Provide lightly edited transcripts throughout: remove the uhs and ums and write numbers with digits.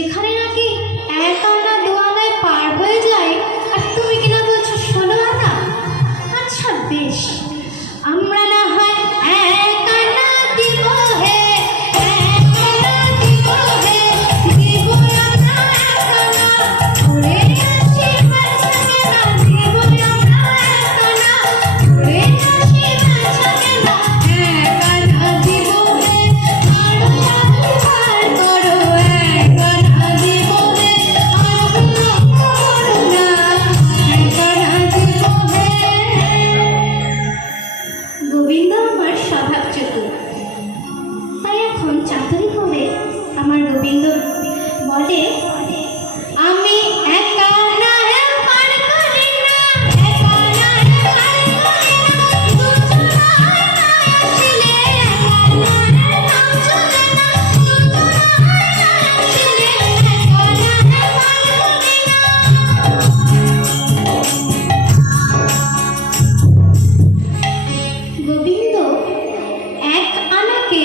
যেখানে নাকি এক আনা দু আনায় পার হয়ে যায়, আর তুমি কিনা বলছো 16 আনা। আচ্ছা বেশ, আমরা না হয় এক আনা দিব হে, এক আনা দিব হে, দিব আমরা এক আনা, ঘুরে আসি বাঁচাকে না, দিব আমরা এক আনা, ঘুরে আসি বাঁচাকে না, এক আনা দিব হে, আরো পার করো, এক আনা দিব হে, আরো করো না, এক আনা দিব হে। গোবিন্দ আমার স্বভাব চতুর, তাই এখন চাতুরি করে আমার গোবিন্দ বলে, আমি একা না পার করি না, একা না পার করি না, দুজনায় আসিলে একা না নাম চলে না, দুজনায় আসিলে একা না পার করি না। গোবিন্দ এক আনাকে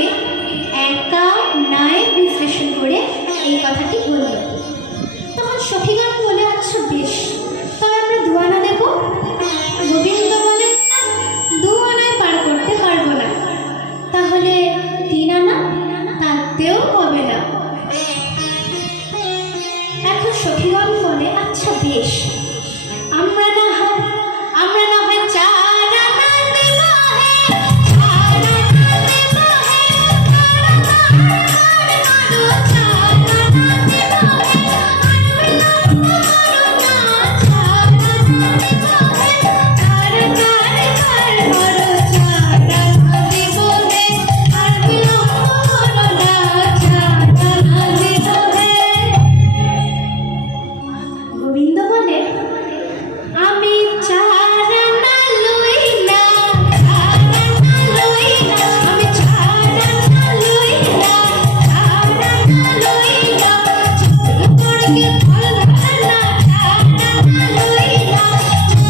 একা নয় বিশ্লেষণ করে এই কথাটি বলল। তখন সখীগণ বলে, আচ্ছা বেশ, তবে আমরা 2 আনা দেব। গোবিন্দ বলে, না, 2 আনায় পার করতে পারবো না, তাহলে 3 আনা, তাতেও হবে না। এখন সখীগণ বলে, আচ্ছা বেশ, আমরা না হয় 4 আনা দেব হে, 4 আনা দেব হে, আরো 4 আনা দেব হে, আরো 4 আনা দেব হে, আর করো 4 আনা দেব হে, আর বিলম্ব করো না, 4 আনা দেব হে। গোবিন্দ বলে, আমি 4 আনা লই না, 4 আনা লই না, আমি 4 আনা লই না, 4 আনা লই না, চতুর্বর্গে ফল ধরে না, 4 আনা লই না,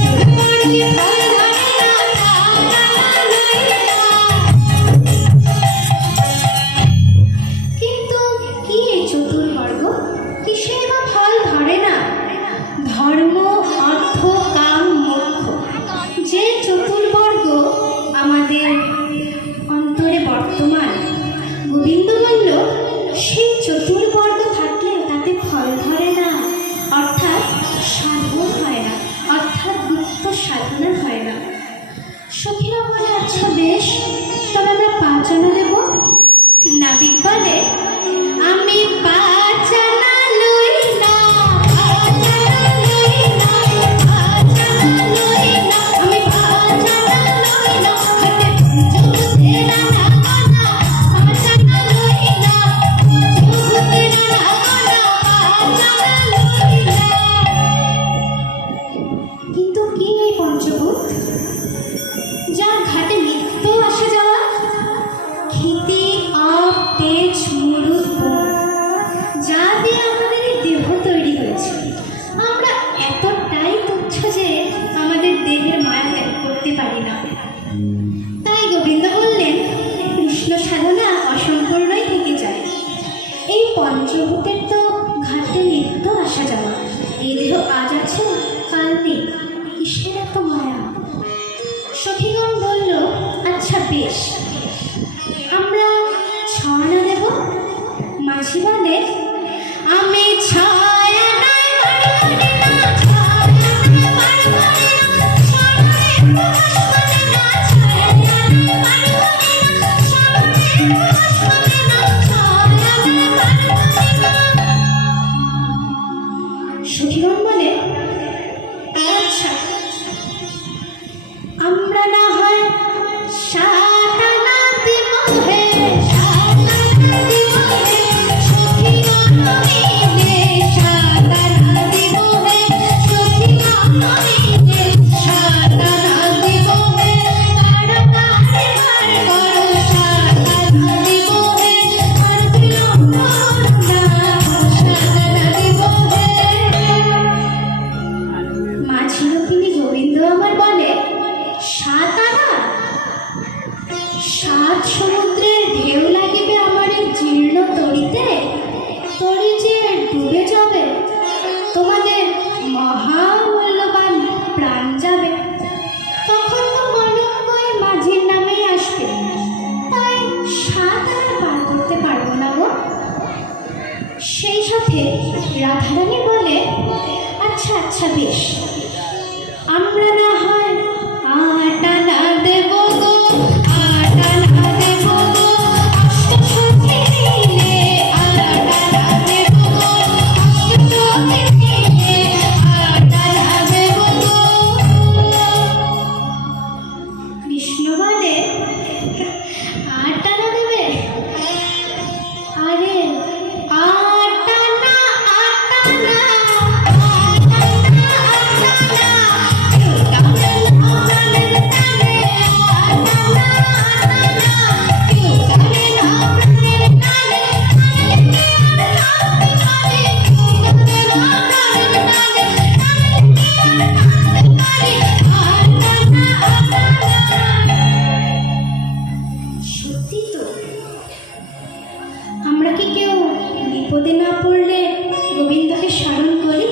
চতুর্বর্গে ফল ধরে না, 4 আনা লই না। কিন্তু কি এই চতুর্বর্গ, কিসে বা ফল ধরে না? ধর্ম, অর্থ, কাম, মোক্ষ, যে চতুর্বর্গ আমাদের অন্তরে বর্তমান, গোবিন্দ বলল সেই চতুর্বর্গ থাকলে তাতে ফল ধরে না, অর্থাৎ সাধন হয় না, অর্থাৎ গুপ্ত সাধনা হয় না। সখীরা বলে, আচ্ছা বেশ, তবে আমরা 5 আনা দেব। নাবিক বলে, আমি 5 আনা লই না, 5 আনা লই না, 5 আনা লই না, আমি 5 আনা লই না, হাতে পঞ্চভূতের আনা আনা, 5 আনা লই না, পঞ্চভূতের আনা আনা, 5 আনা লই না। কিন্তু কি এই পঞ্চভূত? যার ঘাটে নিত্য আসা যাওয়া, ক্ষিতি, আপ, তেজ, মুরুদ, বন, যা দিয়ে আমাদের এই দেহ তৈরি হয়েছে, আমরা এতটাই তুচ্ছ যে আমাদের দেহের মায়া ত্যাগ করতে পারি না। তাই গোবিন্দ বললেন, কৃষ্ণ সাধনা অসম্পূর্ণই থেকে যায়। এই পঞ্চভূতের তো ঘাটে নিত্য আসা যাওয়া, এই দেহ আজ আছে কাল নেই, কিসের এত মায়া? সখীগণ বলল, আচ্ছা বেশ, আমরা 6 আনা দেব। মাঝি বলে, আমি 6 আনায় পার করি না, 6 আনায় পার করি না, 6 আনায় প্রকাশ করে না, 6 আনায় পার করি না, 6 আনায় প্রকাশ করে না, 6 আনায় পার করি না। সখীগণ বলে, আচ্ছা, আমরা না হয় 7 আনা দিব হে, 7 আনা দিব হে, সখীগণ মিলে 7 আনা দিব হে, সখীগণ মিলে 7 আনা দিব হে, তাড়াতাড়ি বার করো, 7 আনা দিব হে, আর বিলম্ব করো না, 7 আনা দিব হে। রাধারানী বলে, আচ্ছা আচ্ছা বেশ, আমরা না হয় আটা না দেব গো, আটা না দেব গো, অষ্টসখী মিলে আটা না দেব গো, অষ্টসখী মিলে আটা না দেব গো। বিষ্ণু বলে, আটা না দেবে? আরে আটা না, আটা না, আটা না, আটা না, কেউ কামড়ে না প্রাণের টানে, আটা না, আটা না, কেউ কামড়ে না প্রাণের টানে, টানে কি আর টানতে পারে, কেউ কামড়ে না প্রাণের টানে, টানে কি আর টানতে পারে, আটা না, আটা না। সত্যি তো, আমরা কি কেউ বিপদে না পড়লে গোবিন্দকে স্মরণ করি?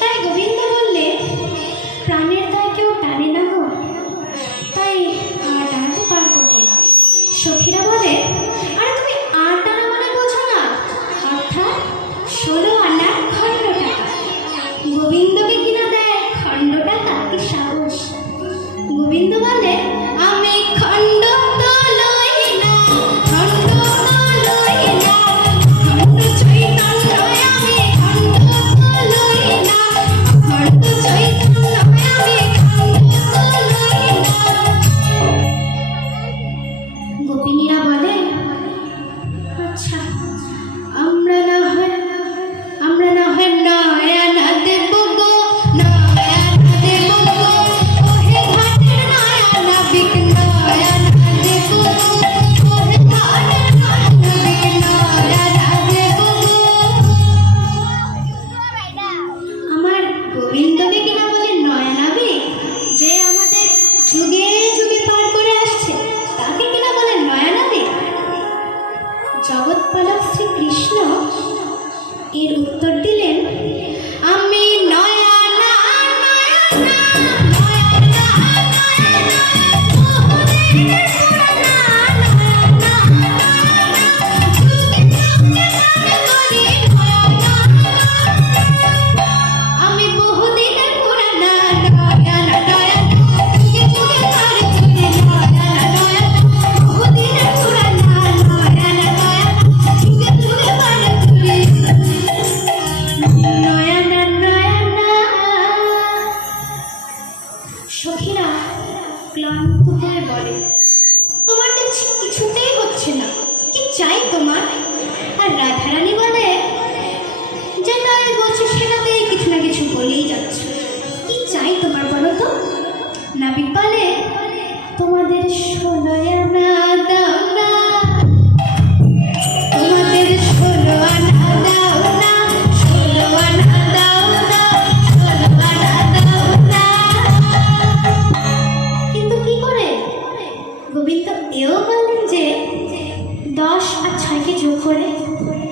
তাই গোবিন্দ বললে, প্রাণের দায় কেউ টানে না গো, তাই টানতে পারবো না। সখীরা বলে, আরে তুমি টানা মানে বোঝো না, অর্থাৎ 16 আনা খণ্ড টাকা। গোবিন্দকে কিনা দেয় খণ্ড টাকা, কি সাহস! গোবিন্দ বলে, আমি খণ্ড তো লই না, খণ্ড তো লই না, খণ্ড চৈতন্য আমি খণ্ড তো লই না, খণ্ড চৈতন্য আমি খণ্ড তো লই না। গোপিনীরা বলে, আচ্ছা আমরা না হয় নয়না দেব গো, নয়না দেব গো, ওহে ঘাটের নয়না বিক, নয়না দেব গো, ওহে ঘাটের নয়না বিক, নয়না দেব গো। আমার গোবিন্দকে কিনা বলে নয়নাবিক, যে আমাদের যুগে যুগে পার করে আসছে, তাকে কিনা বলে নয়নাবিক। জগৎপালক শ্রীকৃষ্ণ এর উত্তর দিলেন, আমি নয়না, নয়না, নয়না, নয়না, মোহনের পুরানা, নয়না, নয়না, যুগে যুগে গান করি নয়না। আমি বহুদিনের পুরানা, নয়না, নয়না, যুগে যুগে গান করি নয়না, নয়না, বহুদিনের পুরানা, নয়না, নয়না, যুগে যুগে গান করি নয়না, নয়না। সখীরা ক্লান্ত হয়ে বলে, তোমার দেখছি কিছুতেই হচ্ছে না, কি চাই তোমার? আর রাধারানী বলে, যেটাই বলছি সেটাতেই কিছু না কিছু বলেই যাচ্ছে, কি চাই তোমার বলো তো? নাবিক বলে, তোমাদের 16 আনা দাও না, তোমাদের 16 আনা দাও না, 16 আনা দাও না, 16 আনা দাও না। কিন্তু কি করে? গোবিন্দ এও বললেন যে 10 আর 6কে যোগ করে,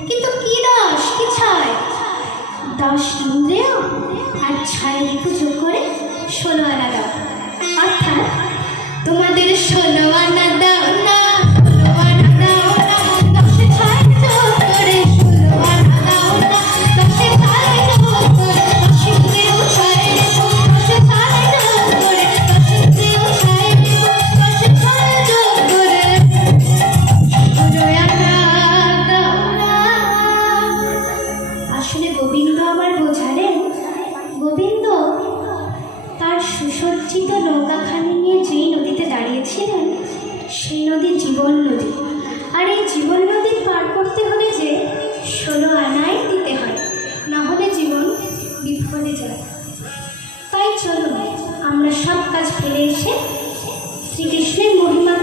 কিন্তু কি 10 কি 6? 10 ইন্দ্রিয় আর 6 ঋতু যোগ করে 16 আনা দাও, অর্থাৎ তোমাদের 16 আনা দাও না, 16 আনা দাও না, 10 এ 6 যোগ করে 16 আনা দাও না, 10 এ 6 যোগ করে, 10 ইন্দ্রিয় 6 ঋতু, 10 এ 6 যোগ করে, 10 ইন্দ্রিয় 6 ঋতু, 10 এ 6 যোগ করে 16 আনা দাও না। আসলে গোবিন্দ আবার বোঝালেন, গোবিন্দ তার সুসজ্জিত নৌকাখানি নিয়ে যেই নদীতে দাঁড়িয়েছিলেন, সেই নদী জীবন নদী। আর এই জীবন নদী পার করতে হলে যে 16 আনাই দিতে হয়, না হলে জীবন বিফলে যায়। তাই চলো আমরা সব কাজ ফেলে এসে শ্রীকৃষ্ণের মহিমা